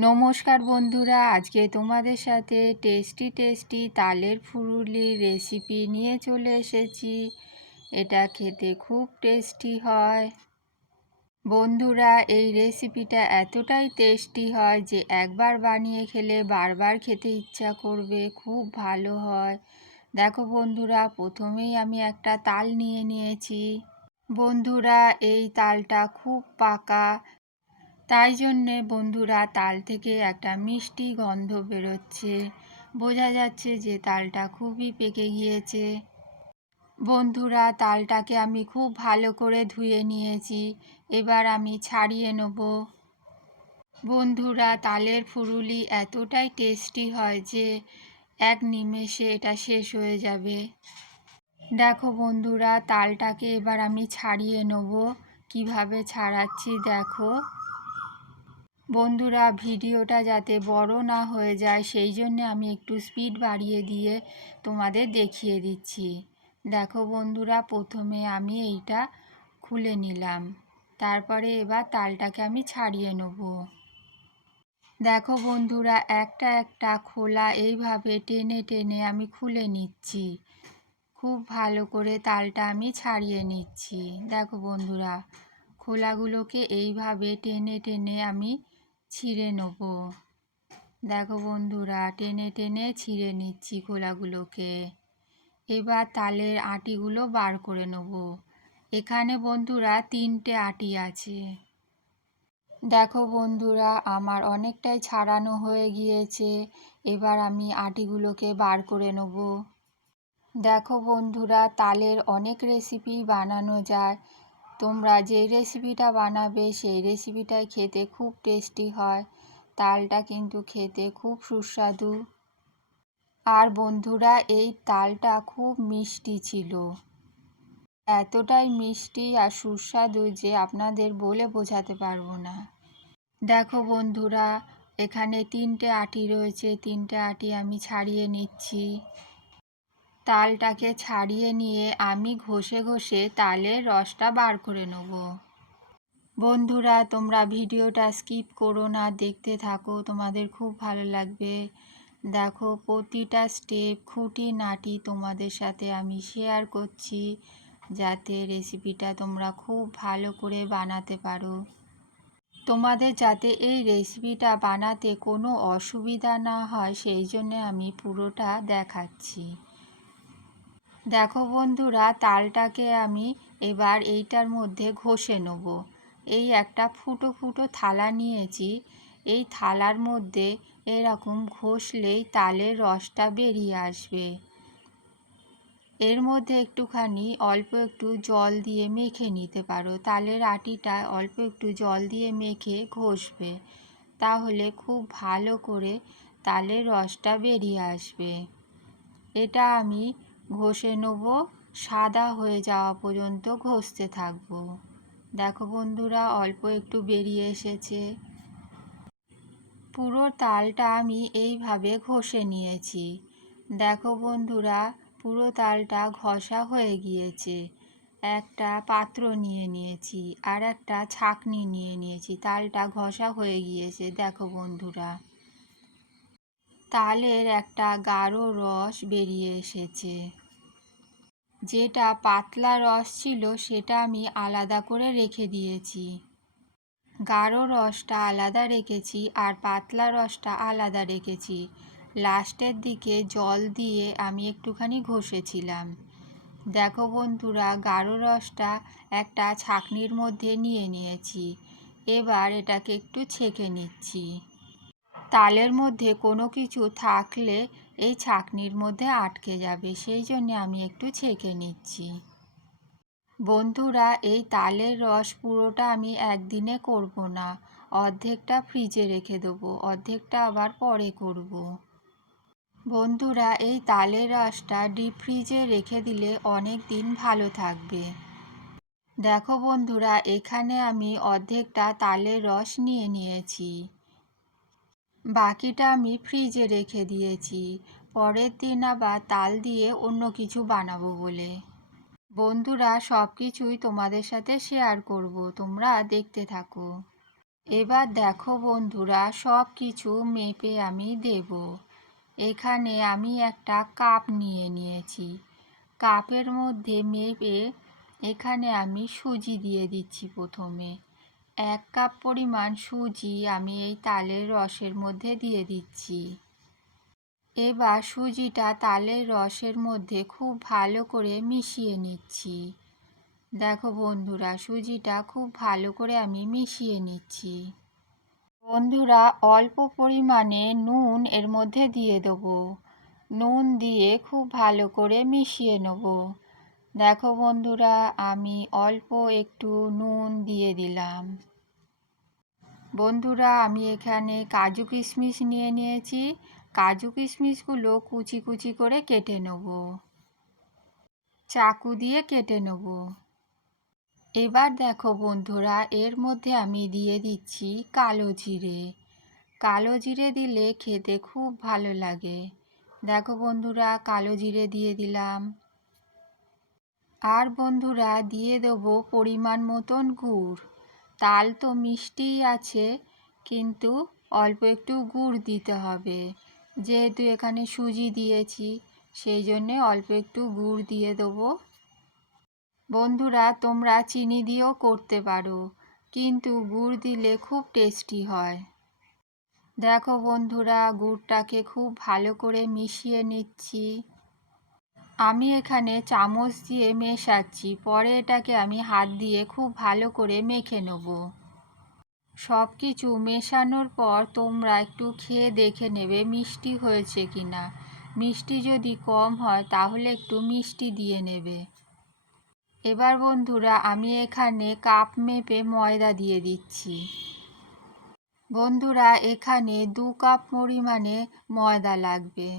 নমস্কার বন্ধুরা, আজকে তোমাদের সাথে টেস্টি টেস্টি তালের ফুরুলির রেসিপি নিয়ে চলে এসেছি। এটা খেতে খুব টেস্টি হয়। বন্ধুরা, এই রেসিপিটা এতটাই টেস্টি হয় যে একবার বানিয়ে খেলে বারবার খেতে ইচ্ছা করবে, খুব ভালো হয়। দেখো বন্ধুরা, প্রথমেই আমি একটা তাল নিয়ে নিয়েছি। বন্ধুরা, এই তালটা খুব পাকা। তাই জন্যে বন্ধুরা তাল থেকে একটা মিষ্টি গন্ধ বেরোচ্ছে। বোঝা যাচ্ছে যে তালটা খুবই পেকে গিয়েছে। বন্ধুরা, তালটাকে আমি খুব ভালো করে ধুয়ে নিয়েছি। এবার আমি ছাড়িয়ে নেব। বন্ধুরা, তালের ফুরুলি এতটাই টেস্টি হয় যে এক নিমেষে এটা শেষ হয়ে যাবে। দেখো বন্ধুরা, তালটাকে এবার আমি ছাড়িয়ে নেব। কীভাবে ছাড়াচ্ছি দেখো। বন্ধুরা, ভিডিওটা যাতে বড় না হয়ে যায়, সেই জন্যে আমি একটু স্পিড বাড়িয়ে দিয়ে তোমাদের দেখিয়ে দিচ্ছি। দেখো বন্ধুরা, প্রথমে আমি এইটা খুলে নিলাম। তারপরে এবার তালটাকে আমি ছাড়িয়ে নেব। দেখো বন্ধুরা, একটা একটা খোলা এইভাবে টেনে টেনে আমি খুলে নিচ্ছি। খুব ভালো করে তালটা আমি ছাড়িয়ে নিচ্ছি। দেখো বন্ধুরা, খোলাগুলোকে এইভাবে টেনে টেনে আমি ছিঁড়ে নেব। দেখো বন্ধুরা, টেনে টেনে ছিঁড়ে নিচ্ছি খোলাগুলোকে। এবার তালের আটিগুলো বার করে নেব। এখানে বন্ধুরা তিনটে আটি আছে। দেখো বন্ধুরা, আমার অনেকটাই ছাড়ানো হয়ে গিয়েছে। এবার আমি আটিগুলোকে বার করে নেব। দেখো বন্ধুরা, তালের অনেক রেসিপি বানানো যায়। তোমরা যে রেসিপিটা বানাবে, সেই রেসিপিটাই খেতে খুব টেস্টি হয়। তালটা কিন্তু খেতে খুব সুস্বাদু। আর বন্ধুরা, এই তালটা খুব মিষ্টি ছিল। এতটাই মিষ্টি আর সুস্বাদু যে আপনাদের বলে বোঝাতে পারব না। দেখো বন্ধুরা, এখানে তিনটে আটি রয়েছে। তিনটে আটি আমি ছাড়িয়ে নিচ্ছি। তালটাকে ছাড়িয়ে নিয়ে আমি ঘষে ঘষে তালের রসটা বার করে নেব। বন্ধুরা, তোমরা ভিডিওটা স্কিপ করো না, দেখতে থাকো, তোমাদের খুব ভালো লাগবে। দেখো, প্রতিটা স্টেপ খুঁটি নাটি তোমাদের সাথে আমি শেয়ার করছি, যাতে রেসিপিটা তোমরা খুব ভালো করে বানাতে পারো। তোমাদের যাতে এই রেসিপিটা বানাতে কোনো অসুবিধা না হয়, সেই জন্য আমি পুরোটা দেখাচ্ছি। দেখো বন্ধুরা, তালটাকে আমি এবার এইটার মধ্যে ঘষে নেব। এই একটা ফুটো ফুটো থালা নিয়েছি। এই থালার মধ্যে এরকম ঘষলেই তালের রসটা বেরিয়ে আসবে। এর মধ্যে একটুখানি অল্প একটু জল দিয়ে মেখে নিতে পারো। তালের আটিটা অল্প একটু জল দিয়ে মেখে ঘষবে। তাহলে খুব ভালো করে তালের রসটা বেরিয়ে আসবে। এটা আমি ঘষে নেব, সাদা হয়ে যাওয়া পর্যন্ত ঘষতে থাকব। দেখো বন্ধুরা, অল্প একটু বেরিয়ে এসেছে। পুরো তালটা আমি এইভাবে ঘষে নিয়েছি। দেখো বন্ধুরা, পুরো তালটা ঘষা হয়ে গিয়েছে। একটা পাত্র নিয়ে নিয়েছি আর একটা ছাকনি নিয়ে নিয়েছি। তালটা ঘষা হয়ে গিয়েছে, দেখো বন্ধুরা। তালের একটা গাঢ় রস বেরিয়ে এসেছে। যেটা পাতলা রস ছিল, সেটা আমি আলাদা করে রেখে দিয়েছি। গাঢ় রসটা আলাদা রেখেছি আর পাতলা রসটা আলাদা রেখেছি। লাস্টের দিকে জল দিয়ে আমি একটুখানি ঘষেছিলাম। দেখো বন্ধুরা, গাঢ় রসটা একটা ছাকনির মধ্যে নিয়ে নিয়েছি। এবার এটাকে একটু ছেঁকে নিচ্ছি। তালের মধ্যে কোনো কিছু থাকলে এই ছাকনির মধ্যে আটকে যাবে, সেই জন্যে আমি একটু ছেঁকে নিচ্ছি। বন্ধুরা, এই তালের রস পুরোটা আমি একদিনে করব না, অর্ধেকটা ফ্রিজে রেখে দেবো, অর্ধেকটা আবার পরে করব। বন্ধুরা, এই তালের রসটা ডিপ ফ্রিজে রেখে দিলে অনেক দিন ভালো থাকবে। দেখো বন্ধুরা, এখানে আমি অর্ধেকটা তালের রস নিয়ে নিয়েছি। বাকিটা আমি ফ্রিজে রেখে দিয়েছি। পরের দিন আবার তাল দিয়ে অন্য কিছু বানাবো বলে। বন্ধুরা সব কিছুই তোমাদের সাথে শেয়ার করব। তোমরা দেখতে থাকো। এবার দেখো বন্ধুরা সব কিছু মেপে আমি দেব। এখানে আমি একটা কাপ নিয়ে নিয়েছি। কাপের মধ্যে মেপে এখানে আমি সুজি দিয়ে দিচ্ছি প্রথমে। এক কাপ পরিমাণ সুজি আমি এই তালের রসের মধ্যে দিয়ে দিচ্ছি। এবার সুজিটা তালের রসের মধ্যে খুব ভালো করে মিশিয়ে নিচ্ছি। দেখো বন্ধুরা, সুজিটা খুব ভালো করে আমি মিশিয়ে নিচ্ছি। বন্ধুরা, অল্প পরিমাণে নুন এর মধ্যে দিয়ে দেবো। নুন দিয়ে খুব ভালো করে মিশিয়ে নেব। দেখো বন্ধুরা, আমি অল্প একটু নুন দিয়ে দিলাম। বন্ধুরা, আমি এখানে কাজু কিশমিশ নিয়ে নিয়েছি। কাজু কিশমিশগুলো কুচি কুচি করে কেটে নেব। চাকু দিয়ে কেটে নেব। এবার দেখো বন্ধুরা, এর মধ্যে আমি দিয়ে দিচ্ছি কালো জিরে। কালো জিরে দিলে খেতে খুব ভালো লাগে। দেখো বন্ধুরা, কালো জিরে দিয়ে দিলাম। আর বন্ধুরা, দিয়ে দেবো পরিমাণ মতন গুড়। তাল তো মিষ্টিই আছে, কিন্তু অল্প একটু গুড় দিতে হবে। যেহেতু এখানে সুজি দিয়েছি, সেই জন্যে অল্প একটু গুড় দিয়ে দেবো। বন্ধুরা, তোমরা চিনি দিয়েও করতে পারো, কিন্তু গুড় দিলে খুব টেস্টি হয়। দেখো বন্ধুরা, গুড়টাকে খুব ভালো করে মিশিয়ে নিচ্ছি। আমি এখানে চামচ দিয়ে মেশাচ্ছি, পরে এটাকে আমি হাত দিয়ে খুব ভালো করে মেখে নেব। সব কিছু মেশানোর পর তোমরা একটু খেয়ে দেখে নেবে মিষ্টি হয়েছে কি না মিষ্টি যদি কম হয়, তাহলে একটু মিষ্টি দিয়ে নেবে। এবার বন্ধুরা, আমি এখানে কাপ মেপে ময়দা দিয়ে দিচ্ছি। বন্ধুরা, এখানে দু কাপ পরিমাণে ময়দা লাগবে।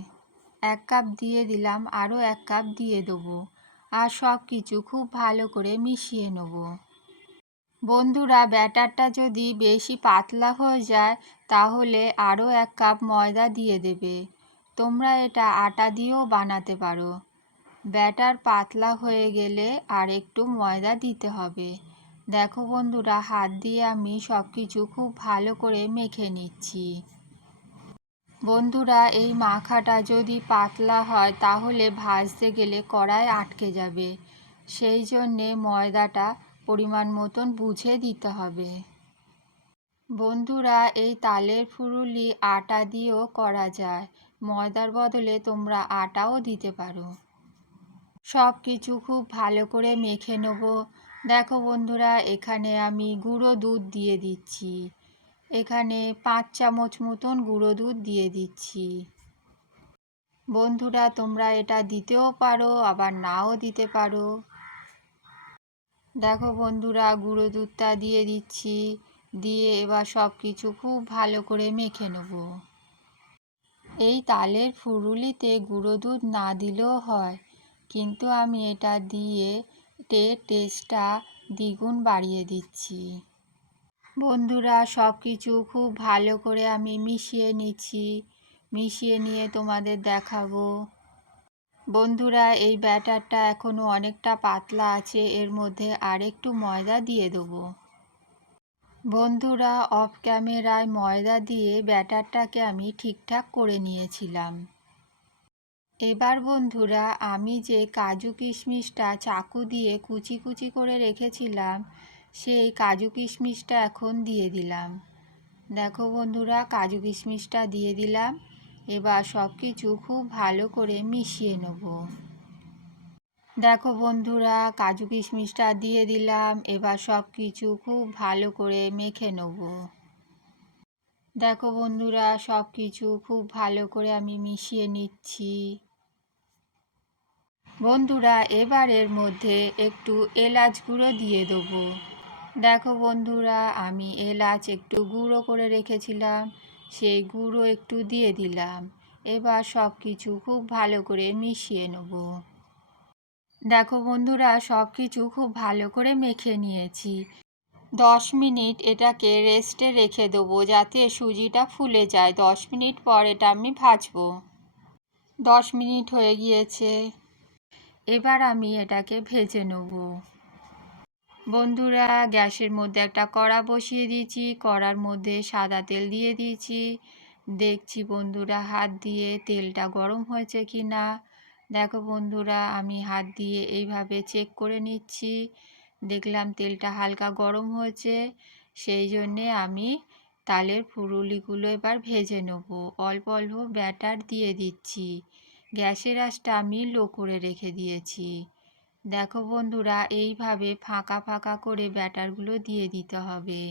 এক কাপ দিয়ে দিলাম, আরও এক কাপ দিয়ে দেবো। আর সব কিছু খুব ভালো করে মিশিয়ে নেব। বন্ধুরা, ব্যাটারটা যদি বেশি পাতলা হয়ে যায়, তাহলে আরও এক কাপ ময়দা দিয়ে দেবে। তোমরা এটা আটা দিয়েও বানাতে পারো। ব্যাটার পাতলা হয়ে গেলে আর একটু ময়দা দিতে হবে। দেখো বন্ধুরা, হাত দিয়ে আমি সব কিছু খুব ভালো করে মেখে নিচ্ছি। বন্ধুরা, এই মাখাটা যদি পাতলা হয়, তাহলে ভাজতে গেলে কড়াই আটকে যাবে। সেই জন্যে ময়দাটা পরিমাণ মতন বুঝে দিতে হবে। বন্ধুরা, এই তালের ফুরুলি আটা দিয়েও করা যায়। ময়দার বদলে তোমরা আটাও দিতে পারো। সব কিছু খুব ভালো করে মেখে নেব। দেখো বন্ধুরা, এখানে আমি গুঁড়ো দুধ দিয়ে দিচ্ছি। এখানে পাঁচ চামচ মতন গুঁড়ো দুধ দিয়ে দিচ্ছি। বন্ধুরা, তোমরা এটা দিতেও পারো, আবার নাও দিতে পারো। দেখো বন্ধুরা, গুঁড়ো দুধটা দিয়ে দিচ্ছি। দিয়ে এবার সব কিছু খুব ভালো করে মেখে নেব। এই তালের ফুরুলিতে গুঁড়ো দুধ না দিলেও হয়, কিন্তু আমি এটা দিয়ে টেস্টটা দ্বিগুণ বাড়িয়ে দিচ্ছি। বন্ধুরা সব কিছু খুব ভালো করে আমি মিশিয়ে নিচ্ছি। মিশিয়ে নিয়ে তোমাদের দেখাবো। বন্ধুরা, এই ব্যাটারটা এখনও অনেকটা পাতলা আছে, এর মধ্যে আর একটু ময়দা দিয়ে দেবো। বন্ধুরা অফ ক্যামেরায় ময়দা দিয়ে ব্যাটারটাকে আমি ঠিকঠাক করে নিয়েছিলাম। এবার বন্ধুরা, আমি যে কাজু কিশমিশটা চাকু দিয়ে কুচি কুচি করে রেখেছিলাম সেই কাজু কিশমিশটা এখন দিয়ে দিলাম। দেখো বন্ধুরা, কাজু কিশমিশটা দিয়ে দিলাম। এবার সব কিছু খুব ভালো করে মিশিয়ে নেব। দেখো বন্ধুরা, কাজু কিশমিশটা দিয়ে দিলাম। এবার সব কিছু খুব ভালো করে মেখে নেব। দেখো বন্ধুরা সব কিছু খুব ভালো করে আমি মিশিয়ে নিচ্ছি। বন্ধুরা, এবারের মধ্যে একটু এলাচ গুঁড়ো দিয়ে দেবো। দেখো বন্ধুরা, আমি এলাচ একটু গুঁড়ো করে রেখেছিলাম, সেই গুঁড়ো একটু দিয়ে দিলাম। এবার সব কিছু খুব ভালো করে মিশিয়ে নেব। দেখো বন্ধুরা সব কিছু খুব ভালো করে মেখে নিয়েছি। দশ মিনিট এটাকে রেস্টে রেখে দেবো যাতে সুজিটা ফুলে যায়। দশ মিনিট পর এটা আমি ভাজবো। দশ মিনিট হয়ে গিয়েছে। এবার আমি এটাকে ভেজে নেব। বন্ধুরা, গ্যাসের মধ্যে একটা কড়া বসিয়ে দিয়েছি, কড়ার মধ্যে সাদা তেল দিয়ে দিয়েছি। দেখছি বন্ধুরা হাত দিয়ে তেলটা গরম হয়েছে কি না দেখো বন্ধুরা, আমি হাত দিয়ে এইভাবে চেক করে নিচ্ছি। দেখলাম তেলটা হালকা গরম হয়েছে, সেই জন্যে আমি তালের ফুরুলিগুলো এবার ভেজে নেব। অল্প অল্প ব্যাটার দিয়ে দিচ্ছি। গ্যাসের আঁচটা আমি লো করে রেখে দিয়েছি। দেখো বন্ধুরা, এইভাবে ফাঁকা ফাঁকা করে ব্যাটারগুলো দিয়ে দিতে হবে।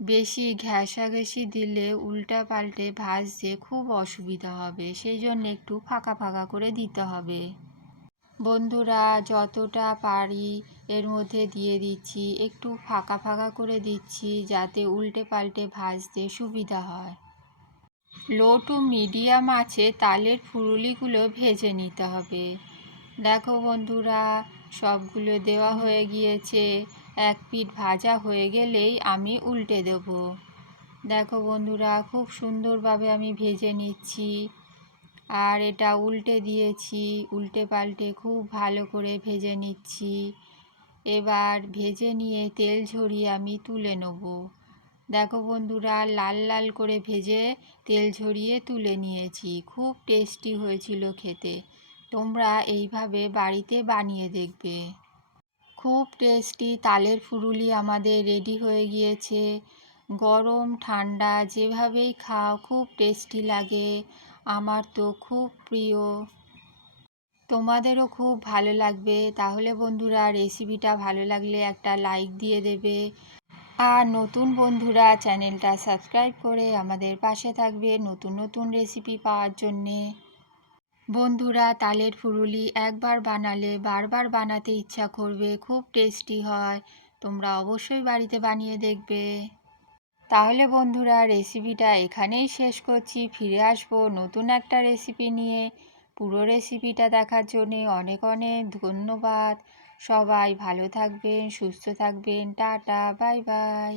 বেশি ঘেঁষাঘেঁষি দিলে উল্টা পাল্টে ভাজতে খুব অসুবিধা হবে সেই জন্য একটু ফাঁকা ফাঁকা করে দিতে হবে। বন্ধুরা, যতটা পারি এর মধ্যে দিয়ে দিচ্ছি, একটু ফাঁকা ফাঁকা করে দিচ্ছি যাতে উল্টে পাল্টে ভাজতে সুবিধা হয়। লো টু মিডিয়াম আছে, তালের ফুরুলিগুলো ভেজে নিতে হবে। দেখো বন্ধুরা, সবগুলো দেওয়া হয়ে গিয়েছে। এক পিঠ ভাজা হয়ে গেলেই আমি উল্টে দেব। দেখো বন্ধুরা, খুব সুন্দরভাবে আমি ভেজে নিচ্ছি। আর এটা উল্টে দিয়েছি, উল্টে পাল্টে খুব ভালো করে ভেজে নিচ্ছি। এবার ভেজে নিয়ে তেল ঝরিয়ে আমি তুলে নেব। দেখো বন্ধুরা, লাল লাল করে ভেজে তেল ঝরিয়ে তুলে নিয়েছি। খুব টেস্টি হয়েছিল খেতে। তোমরা এইভাবে বাড়িতে বানিয়ে দেখবে। খুব টেস্টি তালের ফুরুলি আমাদের রেডি হয়ে গিয়েছে। গরম, ঠান্ডা, যেভাবেই খাও, খুব টেস্টি লাগে। আমার তো খুব প্রিয়। তোমাদেরও খুব ভালো লাগবে। তাহলে বন্ধুরা, রেসিপিটা ভালো লাগলে একটা লাইক দিয়ে দেবে। আর নতুন বন্ধুরা, চ্যানেলটা সাবস্ক্রাইব করে আমাদের পাশে থাকবে নতুন নতুন রেসিপি পাওয়ার জন্যে। বন্ধুরা, তালের ফুরুলি একবার বানালে বারবার বানাতে ইচ্ছা করবে, খুব টেস্টি হয়। তোমরা অবশ্যই বাড়িতে বানিয়ে দেখবে। তাহলে বন্ধুরা, রেসিপিটা এখানেই শেষ করছি। ফিরে আসব নতুন একটা রেসিপি নিয়ে। পুরো রেসিপিটা দেখার জন্যে অনেক অনেক ধন্যবাদ। সবাই ভালো থাকবেন, সুস্থ থাকবেন। Tata, bye bye.